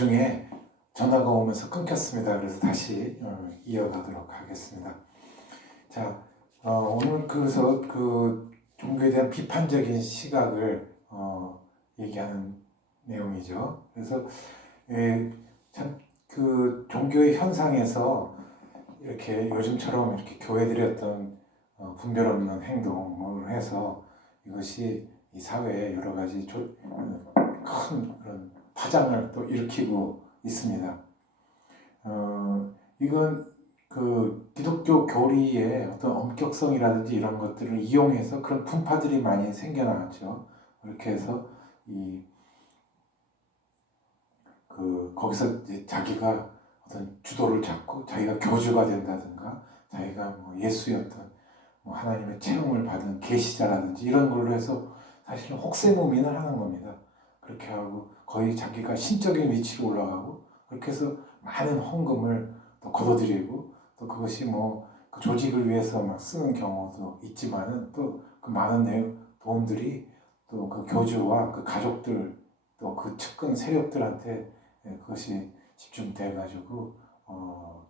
도중에 전화가 오면서 끊겼습니다. 그래서 다시 이어가도록 하겠습니다. 자, 오늘 그래서 그 종교에 대한 비판적인 시각을 얘기하는 내용이죠. 그래서 참 그 종교의 현상에서 이렇게 요즘처럼 이렇게 교회들이 어떤 분별 없는 행동을 해서 이것이 이 사회에 여러 가지 큰 그런 파장을 또 일으키고 있습니다. 이건 그 기독교 교리의 어떤 엄격성이라든지 이런 것들을 이용해서 그런 분파들이 많이 생겨나왔죠. 그렇게 해서 거기서 이제 자기가 어떤 주도를 잡고 자기가 교주가 된다든가 자기가 뭐 예수였던 뭐 하나님의 체험을 받은 계시자라든지 이런 걸로 해서 사실은 혹세무민을 하는 겁니다. 그렇게 하고 거의 자기가 신적인 위치로 올라가고 그렇게 해서 많은 헌금을 또 거둬들이고 또 그것이 뭐 그 조직을 위해서 막 쓰는 경우도 있지만은 또 그 많은 돈들이 또 그 교주와 그 가족들 또 그 측근 세력들한테 그것이 집중돼 가지고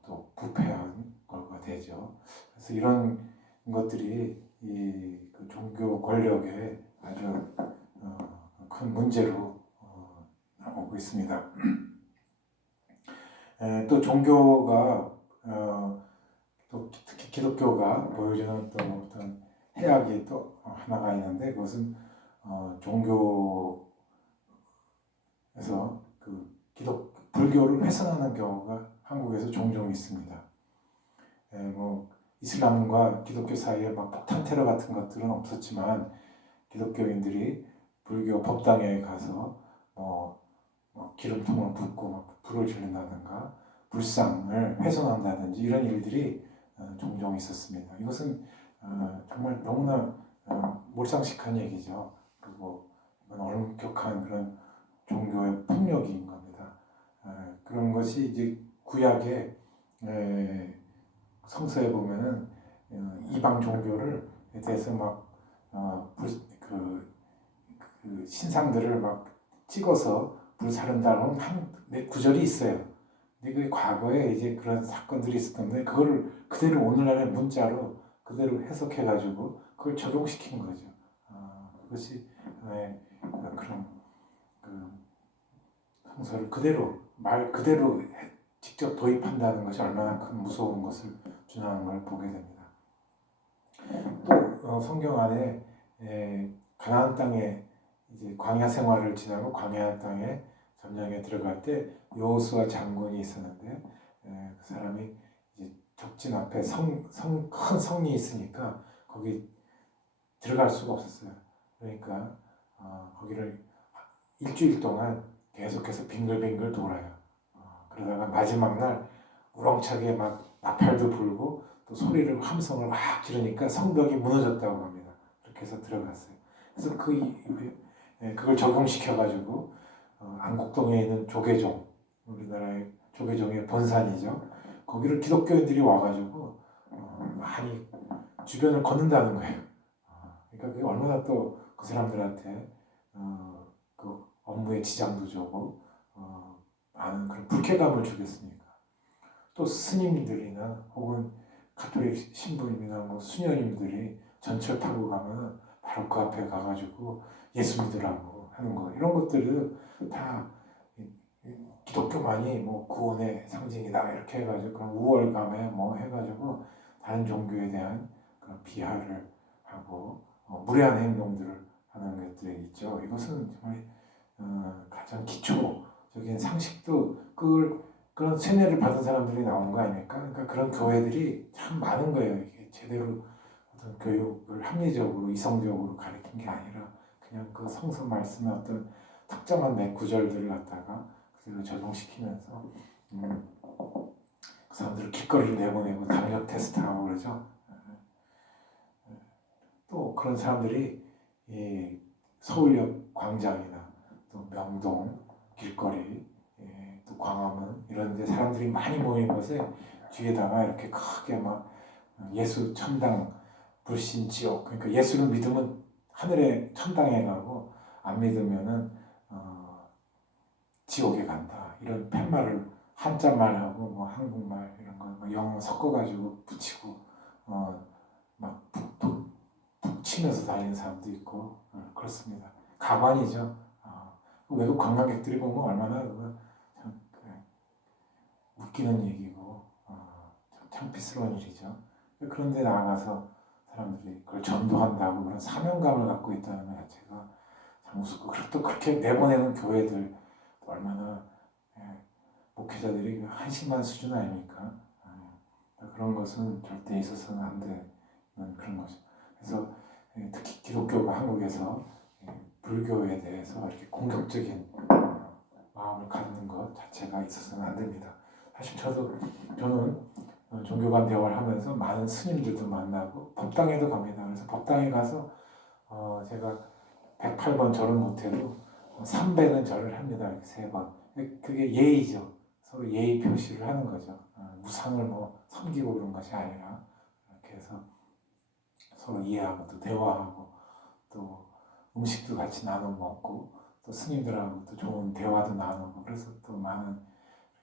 또 부패한 거가 되죠. 그래서 이런 것들이 그 종교 권력의 아주 큰 문제로 나오고 있습니다. 또 종교가 또 특히 기독교가 보여주는 또 어떤 해악이 또 하나가 있는데 그것은 종교에서 그 불교를 훼손하는 경우가 한국에서 종종 있습니다. 뭐 이슬람과 기독교 사이에 막 폭탄 테러 같은 것들은 없었지만 기독교인들이 불교 법당에 가서 기름통을 붓고 불을 지른다든가 불상을 훼손한다든지 이런 일들이 종종 있었습니다. 이것은 정말 너무나 몰상식한 얘기죠. 그리고 엄격한 그런 종교의 폭력인 겁니다. 그런 것이 이제 구약의 성서에 보면은 이방 종교를 대해서 그 신상들을 막 찍어서 불사른다는 몇 구절이 있어요. 근데 그 과거에 이제 그런 사건들이 있었는데 그거를 그대로 오늘날의 문자로 그대로 해석해가지고 그걸 적용시킨 거죠. 그것이 그런 그 성서를 그대로 말 그대로 직접 도입한다는 것이 얼마나 큰 무서운 것을 주장하는 걸 보게 됩니다. 또 성경 안에 가나안 땅에 이제 광야 생활을 지나고 광야 땅에 점령에 들어갈 때 여호수아 장군이 있었는데 그 사람이 이제 적진 앞에 큰 성이 있으니까 거기 들어갈 수가 없었어요. 그러니까 거기를 일주일 동안 계속해서 빙글빙글 돌아요. 그러다가 마지막 날 우렁차게 막 나팔도 불고 또 소리를 함성을 막 지르니까 성벽이 무너졌다고 합니다. 그렇게 해서 들어갔어요. 그래서 그 이후에 그걸 적용시켜가지고 안국동에 있는 조계종, 우리나라의 조계종의 본산이죠. 거기를 기독교인들이 와가지고 많이 주변을 걷는다는 거예요. 그러니까 그게 얼마나 또 그 사람들한테 그 업무에 지장도 주고 많은 그런 불쾌감을 주겠습니까? 또 스님들이나 혹은 가톨릭 신부님이나 뭐 수녀님들이 전철 타고 가면 바로 그 앞에 가가지고 예수 믿으라고 하는 거 이런 것들은 다 기독교만이 뭐 구원의 상징이다 이렇게 해가지고 그런 우월감에 뭐 해가지고 다른 종교에 대한 그런 비하를 하고 무례한 행동들을 하는 것들이 있죠. 이것은 정말 가장 기초적인 상식도 그런 세뇌를 받은 사람들이 나오는 거 아닙니까? 그러니까 그런 교회들이 참 많은 거예요. 이게 제대로 어떤 교육을 합리적으로 이성적으로 가르친 게 아니라 그냥 그 성서 말씀의 어떤 특정한 몇 구절들을 갖다가 그대로 적용시키면서 그 사람들을 길거리를 내보내고 당력 테스트하고 그러죠. 또 그런 사람들이 이 서울역 광장이나 또 명동 길거리 또 광화문 이런 데 사람들이 많이 모인 곳에 뒤에다가 이렇게 크게 막 예수 천당 불신 지옥 그러니까 예수를 믿으면 하늘에 천당에 가고 안 믿으면은 지옥에 간다 이런 팻말을 한자말하고 뭐 한국말 이런 거 뭐 영어 섞어가지고 붙이고 막 북 치면서 다니는 사람도 있고 그렇습니다. 가관이죠. 외국 관광객들이 보면 얼마나 참 웃기는 얘기고 참 창피스러운 일이죠. 그런데 나가서 사람들이 그걸 전도한다고 그런 사명감을 갖고 있다는 것 자체가 참 우습고, 그리고 또 그렇게 내보내는 교회들 또 얼마나 목회자들이 한심한 수준 아닙니까? 그런 것은 절대 있어서는 안 되는 그런 거죠. 그래서 특히 기독교가 한국에서 불교에 대해서 이렇게 공격적인 마음을 갖는 것 자체가 있어서는 안 됩니다. 사실 저는 종교간 대화를 하면서 많은 스님들도 만나고 법당에도 갑니다. 그래서 법당에 가서 제가 108번 절은 못해도 300은 절을 합니다. 이렇게 3번. 그게 예의죠. 서로 예의 표시를 하는 거죠. 우상을 뭐 섬기고 그런 것이 아니라 이렇게 해서 서로 이해하고 또 대화하고 또 음식도 같이 나눠 먹고 또 스님들하고 또 좋은 대화도 나누고, 그래서 또 많은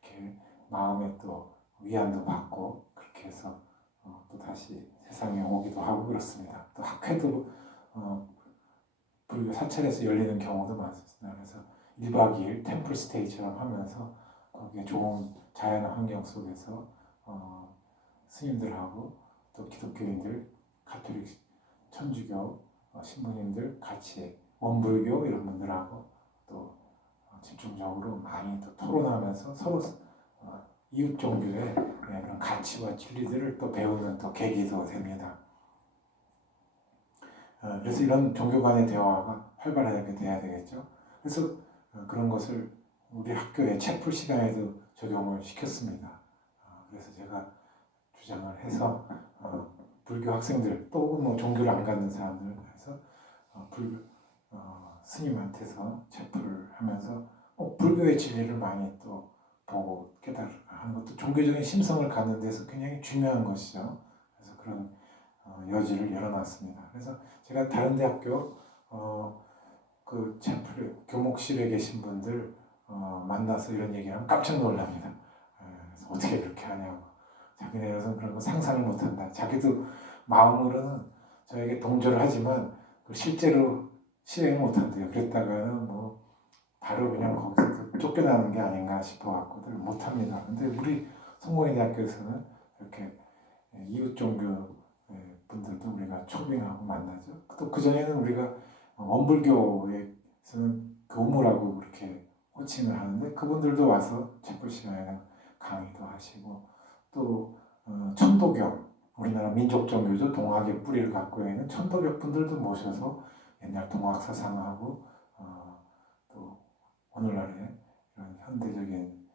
이렇게 마음에 또 위안도 받고 그렇게 해서 또 다시 세상에 오기도 하고 그렇습니다. 또 학회도 불교 사찰에서 열리는 경우도 많습니다. 그래서 1박 2일 템플 스테이처럼 하면서 거기에 좋은 자연 환경 속에서 스님들하고 또 기독교인들, 가톨릭, 천주교 신부님들 같이 원불교 이런 분들하고 또 집중적으로 많이 또 토론하면서 서로 이웃 종교의 그런 가치와 진리들을 또 배우는 또 계기도 됩니다. 그래서 이런 종교 간의 대화가 활발하게 돼야 되겠죠. 그래서 그런 것을 우리 학교의 채플 시간에도 적용을 시켰습니다. 그래서 제가 주장을 해서 불교 학생들 또 뭐 종교를 안 갖는 사람들 해서 불교 스님한테서 채플을 하면서 불교의 진리를 많이 또 보고 깨달하는 것도 종교적인 심성을 갖는 데서 굉장히 중요한 것이죠. 그래서 그런 여지를 열어놨습니다. 그래서 제가 다른 대학교 그 채플 교목실에 계신 분들 만나서 이런 얘기하면 깜짝 놀랍니다. 그래서 어떻게 그렇게 하냐고. 자기네들은 그런 거 상상을 못한다. 자기도 마음으로는 저에게 동조를 하지만 실제로 실행을 못한대요. 그랬다가는 뭐 바로 그냥 거기서 쫓겨나는 게 아닌가 싶어갖고들 못합니다. 근데 우리 성공회대학교에서는 이렇게 이웃 종교 분들도 우리가 초빙하고 만나죠. 또 그전에는 우리가 원불교에서는 교무라고 그렇게 호칭을 하는데 그분들도 와서 채플 시간에는 강의도 하시고, 또 천도교, 우리나라 민족 종교죠. 동학의 뿌리를 갖고 있는 천도교 분들도 모셔서 옛날 동학 사상하고 또 오늘날의 이런 현대적인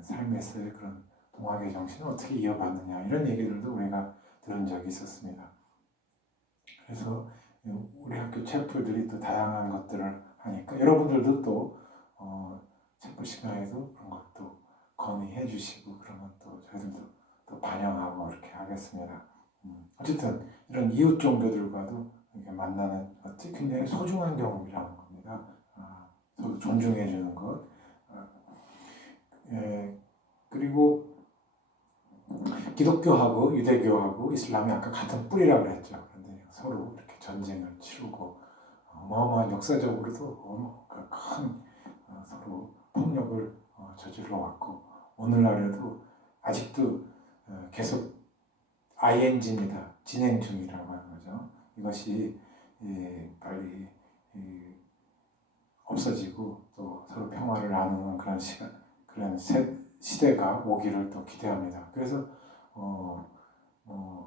삶에서의 그런 동학의 정신을 어떻게 이어받느냐 이런 얘기들도 우리가 들은 적이 있었습니다. 그래서 우리 학교 채플들이 또 다양한 것들을 하니까 여러분들도 또 채플 시간에도 그런 것도 건의해 주시고 그러면 또 저희들도 또 반영하고 이렇게 하겠습니다. 어쨌든 이런 이웃 종교들과도 이렇게 만나는 것이 굉장히 소중한 경험이라는 겁니다. 서로 존중해 주는 것. 그리고 기독교하고 유대교하고 이슬람이 아까 같은 뿌리라고 그랬죠. 그런데 서로 이렇게 전쟁을 치르고 어마어마한 역사적으로도 큰 서로 폭력을 저질러 왔고, 오늘날에도 아직도 계속 ING입니다. 진행 중이라고 하는 거죠. 이것이 빨리 없어지고 또 서로 평화를 나누는 그런 시간, 그런 시대가 오기를 또 기대합니다. 그래서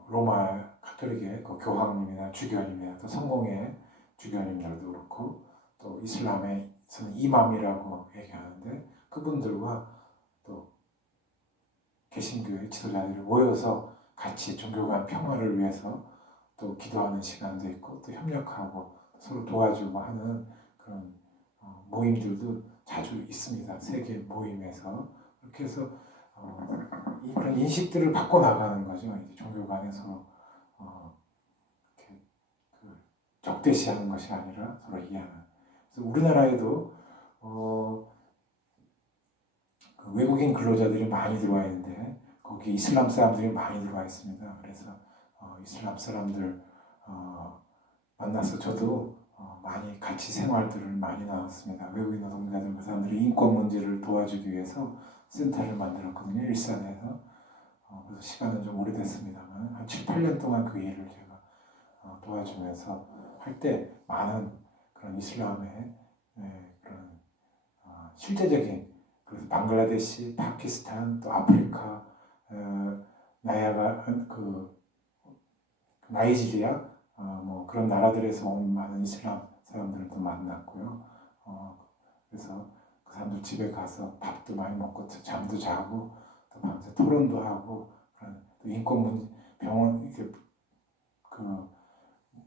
로마 가톨릭의 그 교황님이나 주교님이나 또 성공의 주교님들도 그렇고 또 이슬람에서는 이맘이라고 얘기하는데 그분들과 또 개신교의 지도자들이 모여서 같이 종교 간 평화를 위해서 또 기도하는 시간도 있고 또 협력하고 서로 도와주고 하는 그런 모임들도 자주 있습니다. 세계 모임에서. 그렇게 해서 그런 인식들을 바꿔나가는 거죠. 이제 종교 간에서 이렇게 적대시하는 것이 아니라 서로 이해하는. 그래서 우리나라에도 그 외국인 근로자들이 많이 들어와 있는데 거기 이슬람 사람들이 많이 들어와 있습니다. 그래서 이슬람 사람들 만나서 저도 많이 같이 생활들을 많이 나눴습니다. 외국인 노동자들 그 사람들이 인권 문제를 도와주기 위해서 센터를 만들었거든요. 일산에서. 그래서 시간은 좀 오래됐습니다만 한 7, 8년 동안 그 일을 제가 도와주면서 할 때 많은 그런 이슬람의 그런 실제적인, 그래서 방글라데시, 파키스탄, 또 아프리카, 나야가 나이지리아, 뭐 그런 나라들에서 온 많은 이슬람 사람들도 만났고요. 그래서 그 사람들 집에 가서 밥도 많이 먹고 잠도 자고 또 밤새 토론도 하고, 그런 또 인권 문제, 병원 이렇게 그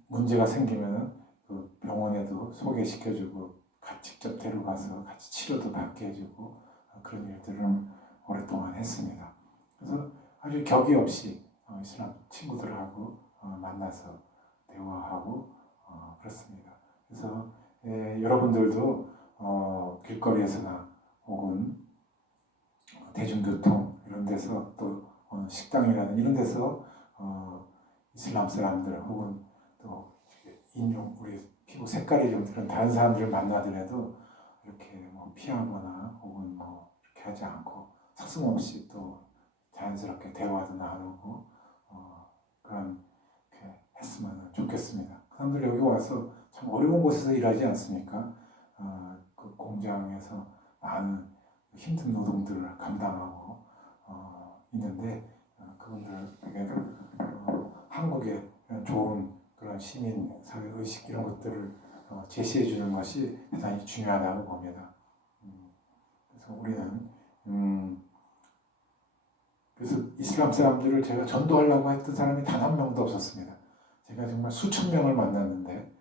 문제가 생기면은 그 병원에도 소개시켜주고 직접 데려가서 같이 치료도 받게 해주고 그런 일들을 오랫동안 했습니다. 그래서 아주 격이 없이 이슬람 친구들하고 만나서 대화하고 그렇습니다. 그래서 여러분들도 길거리에서나 혹은 대중교통 이런 데서 또 식당이라든 이런 데서 이슬람 사람들 혹은 또 인종, 우리 피부 색깔이 좀 그런 다른 사람들을 만나더라도 이렇게 뭐 피하거나 혹은 뭐 이렇게 하지 않고 서슴없이 또 자연스럽게 대화도 나누고 그런 이렇게 했으면 좋겠습니다. 그 사람들 여기 와서 참 어려운 곳에서 일하지 않습니까? 그 공장에서 많은 힘든 노동들을 감당하고 있는데 그분들에게도 한국의 좋은 그런 시민 사회 의식 이런 것들을 제시해 주는 것이 대단히 중요하다고 봅니다. 그래서 우리는 그래서 이슬람 사람들을 제가 전도하려고 했던 사람이 단 한 명도 없었습니다. 제가 정말 수천 명을 만났는데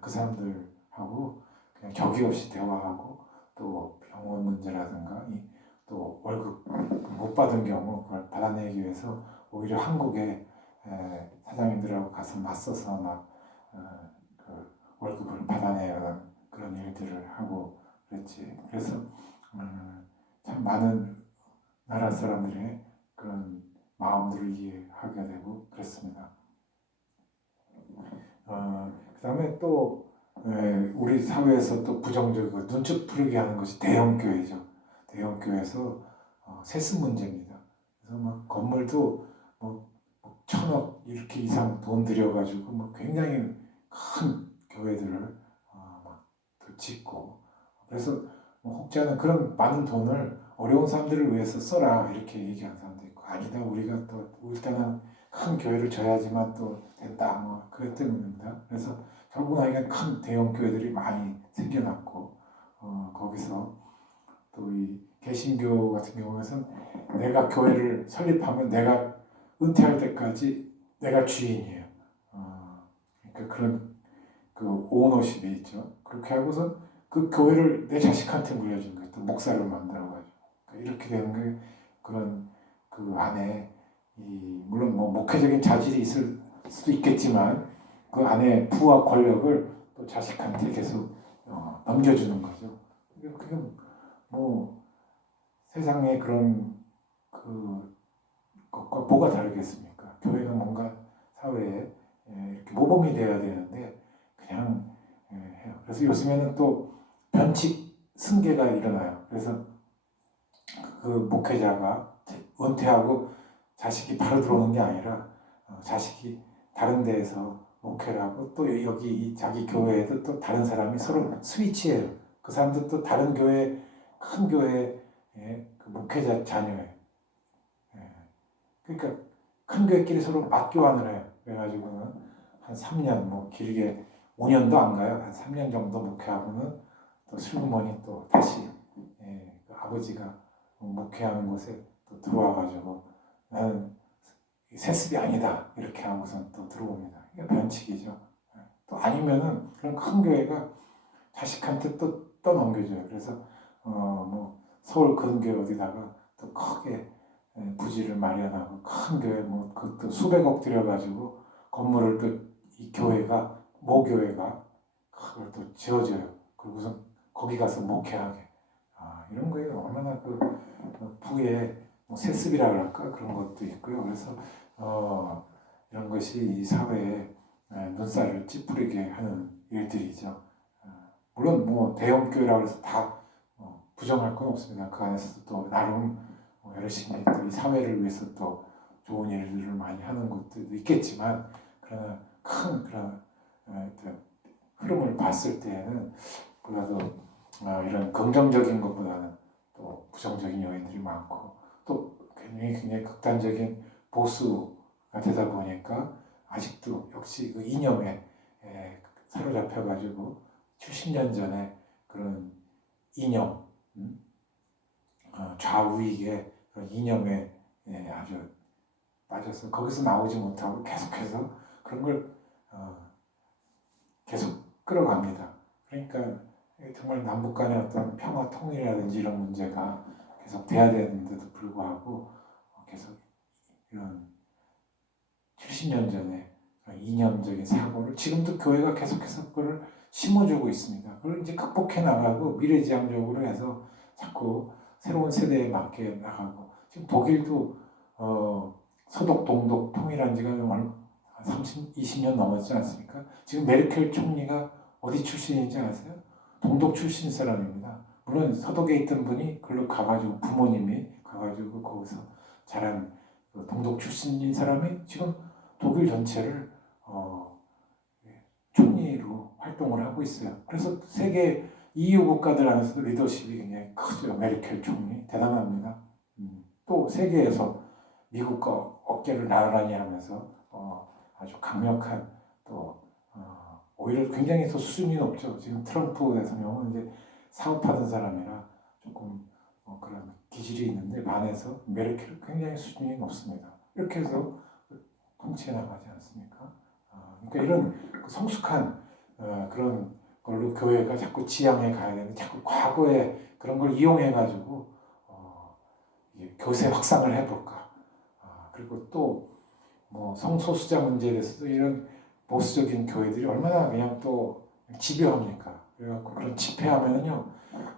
그 사람들하고 그냥 격이 없이 대화하고 또 병원 문제라든가 또 월급 못 받은 경우 그걸 받아내기 위해서 오히려 한국에 사장님들하고 가서 맞서서 막 그 월급을 받아내는 그런 일들을 하고 그랬지. 그래서 참 많은 나라 사람들의 그런 마음들을 이해하게 되고 그랬습니다. 그 다음에 또 우리 사회에서 또 부정적이고 눈치 풀게 하는 것이 대형교회죠. 대형교회에서 세습 문제입니다. 그래서 막 건물도 뭐 1,000억 이렇게 이상 돈 들여가지고 뭐 굉장히 큰 교회들을 막 짓고, 그래서 뭐 혹자는 그런 많은 돈을 어려운 사람들을 위해서 써라 이렇게 얘기하는 사람도 있고, 아니다 우리가 또 일단은 큰 교회를 져야지만 또 된다 뭐 그것 때문입니다. 그래서 결국 나니까 큰 대형 교회들이 많이 생겨났고 거기서 또 이 개신교 같은 경우에는 내가 교회를 설립하면 내가 은퇴할 때까지 내가 주인이에요. 그러니까 그런 그 오너십이 있죠. 그렇게 하고서 그 교회를 내 자식한테 물려준 거예요. 또 목사를 만들어가지고 이렇게 되는 게 그런 그 안에 물론 뭐 목회적인 자질이 있을 수도 있겠지만 그 안에 부와 권력을 또 자식한테 계속 넘겨주는 거죠. 그게 뭐 세상에 그런 그 것과 뭐가 다르겠습니까? 교회는 뭔가 사회에 이렇게 모범이 되어야 되는데 그냥 해요. 그래서 요즘에는 또 변칙 승계가 일어나요. 그래서 그 목회자가 은퇴하고 자식이 바로 들어오는 게 아니라 자식이 다른 데에서 목회를 하고 또 여기 자기 교회에도 또 다른 사람이 서로 스위치해요. 그 사람도 또 다른 교회, 큰 교회의 그 목회자 자녀예요. 그러니까 큰 교회끼리 서로 맞교환을 해요. 그래가지고는 한 3년, 뭐 길게 5년도 안 가요. 한 3년 정도 목회하고는 또 슬그머니 또 다시 그 아버지가 목회하는 곳에 또 들어와가지고 나는 세습이 아니다 이렇게 하고선 또 들어옵니다. 이게 변칙이죠. 또 아니면은 그런 큰 교회가 자식한테 또 떠넘겨줘요. 그래서 뭐 서울 근교에 어디다가 또 크게 부지를 마련하고 큰 교회 뭐 그것도 수백억 들여가지고 건물을 또 이 교회가 모교회가 그걸 또 지어줘요. 그리고서 거기 가서 목회하게 이런 거에 얼마나 부의 세습이라 그럴까 그런 것도 있고요. 그래서 이런 것이 이 사회에 눈살을 찌푸리게 하는 일들이죠. 물론 뭐 대형 교회라고 해서 다 부정할 건 없습니다. 그 안에서도 또 나름 열심히 또 이 사회를 위해서 또 좋은 일들을 많이 하는 것들도 있겠지만, 그러나 큰 그런 흐름을 봤을 때에는 그래도 이런 긍정적인 것보다는 또 부정적인 요인들이 많고, 또 굉장히 극단적인 보수가 되다 보니까 아직도 역시 그 이념에 사로잡혀가지고 70년 전에 그런 이념, 좌우익의 그런 이념에 아주 빠져서 거기서 나오지 못하고 계속해서 그런 걸 계속 끌어갑니다. 그러니까 정말 남북 간의 어떤 평화 통일이라든지 이런 문제가 계속 돼야 되는데도 불구하고 계속 이런 70년 전에 이념적인 사고를 지금도 교회가 계속해서 그걸 심어주고 있습니다. 그걸 이제 극복해 나가고 미래지향적으로 해서 자꾸 새로운 세대에 맞게 나가고, 지금 독일도 서독 동독 통일한 지가 한 30, 20년 넘었지 않습니까? 지금 메르켈 총리가 어디 출신인지 아세요? 동독 출신 사람입니다. 물론 서독에 있던 분이 글로 가가지고 부모님이 가가지고 거기서 자란 동독 출신인 사람이 지금 독일 전체를 총리로 활동을 하고 있어요. 그래서 세계 EU 국가들 안에서도 리더십이 굉장히 크죠. 메르켈 총리 대단합니다. 또 세계에서 미국과 어깨를 나란히 하면서 아주 강력한, 또 오히려 굉장히 더 수준이 높죠. 지금 트럼프 대통령은 이제 사업하던 사람이라 조금 그런 기질이 있는데 반해서 메르켈은 굉장히 수준이 높습니다. 이렇게 해서 통치해 나가지 않습니까? 그러니까 이런 성숙한 그런 걸로 교회가 자꾸 지향해 가야 되는데, 자꾸 과거에 그런 걸 이용해 가지고 교세 확산을 해볼까. 그리고 또 뭐 성소수자 문제에 대해서도 이런 보수적인 교회들이 얼마나 그냥 또 집요합니까? 그래갖고 그런 집회하면은요,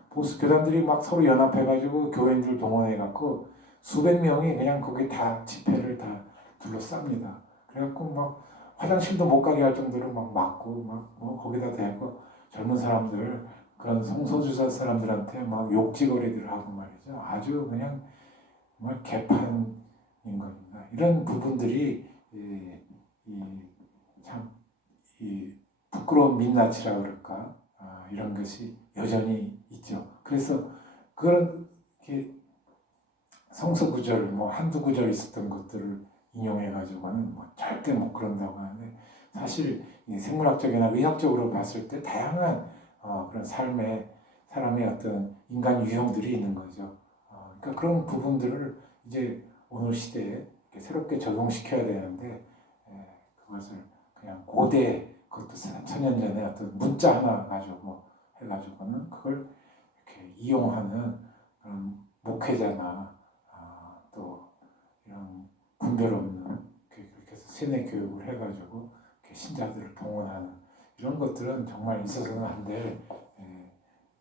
보수 교단들이 막 서로 연합해가지고 교회인들 동원해갖고 수백 명이 그냥 거기 다 집회를 다 둘러쌉니다. 그래갖고 막 화장실도 못 가게 할 정도로 막 막고 막 거기다 대고 젊은 사람들, 그런 성소수자 사람들한테 막 욕지거리들 하고 말이죠. 아주 그냥 정말 개판인 겁니다. 이런 부분들이 참 부끄러운 민낯이라 그럴까, 이런 것이 여전히 있죠. 그래서 그런 성서 구절 뭐 한두 구절 있었던 것들을 인용해 가지고는 뭐 절대 못 그런다고 하는데, 사실 생물학적이나 의학적으로 봤을 때 다양한 그런 사람의 어떤 인간 유형들이 있는 거죠. 그러니까 그런 부분들을 이제 오늘 시대에 새롭게 적용시켜야 되는데, 그것을 그냥 고대, 그것도 3,000년 전에 어떤 문자 하나 가지고 해가지고는 그걸 이렇게 이용하는 그런 목회자나 또 이런 분별 없는, 그렇게 해서 세뇌 교육을 해가지고 신자들을 동원하는 이런 것들은 정말 있어서는 안 될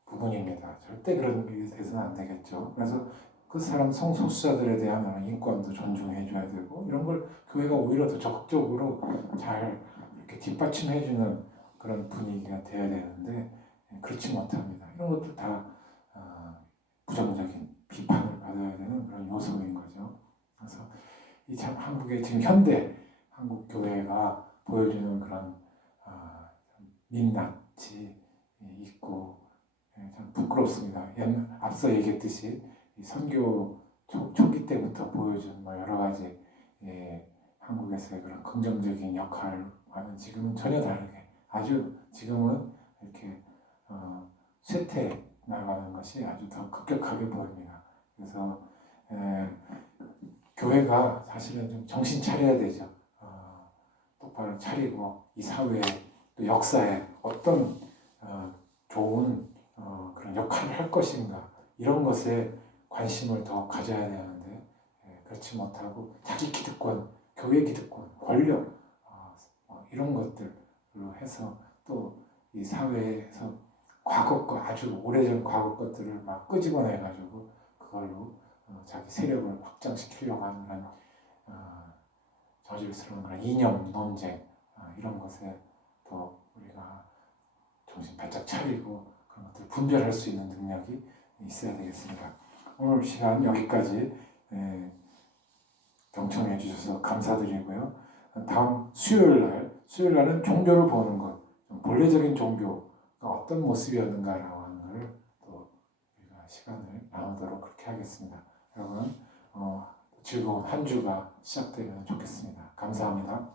부분입니다. 절대 그런 게 돼서는 안 되겠죠. 그래서 그 사람 성소수자들에 대한 인권도 존중해줘야 되고, 이런 걸 교회가 오히려 더 적극적으로 잘 이렇게 뒷받침해주는 그런 분위기가 돼야 되는데, 그렇지 못합니다. 이런 것도 다 부정적인 비판을 받아야 되는 그런 요소인 거죠. 그래서 이 참 한국의 지금 현대 한국 교회가 보여주는 그런 민낯이 있고 참 부끄럽습니다. 앞서 얘기했듯이 이 선교 초기 때부터 보여준 여러 가지 한국에서의 그런 긍정적인 역할과는 지금은 전혀 다르게 아주 지금은 이렇게 쇠퇴 나가는 것이 아주 더 급격하게 보입니다. 그래서 교회가 사실은 좀 정신 차려야 되죠. 똑바로 차리고 이 사회에 또 역사에 어떤 좋은 그런 역할을 할 것인가, 이런 것에 관심을 더 가져야 되는데, 그렇지 못하고 자기 기득권, 교회 기득권, 권력 이런 것들로 해서 또 이 사회에서 과거 거 아주 오래전 과거 것들을 막 끄집어내 가지고 그걸로 자기 세력을 확장시키려고 하는 그런 저질스러운 그런 이념 논쟁 이런 것에 더 우리가 정신 바짝 차리고 그런 것들을 분별할 수 있는 능력이 있어야 되겠습니다. 오늘 시간 여기까지 경청해 주셔서 감사드리고요. 다음 수요일 날은 종교를 보는 것, 본래적인 종교가 어떤 모습이었는가라고 하는 것을 또 우리가 시간을 나누도록 그렇게 하겠습니다. 여러분 즐거운 한 주가 시작되면 좋겠습니다. 감사합니다.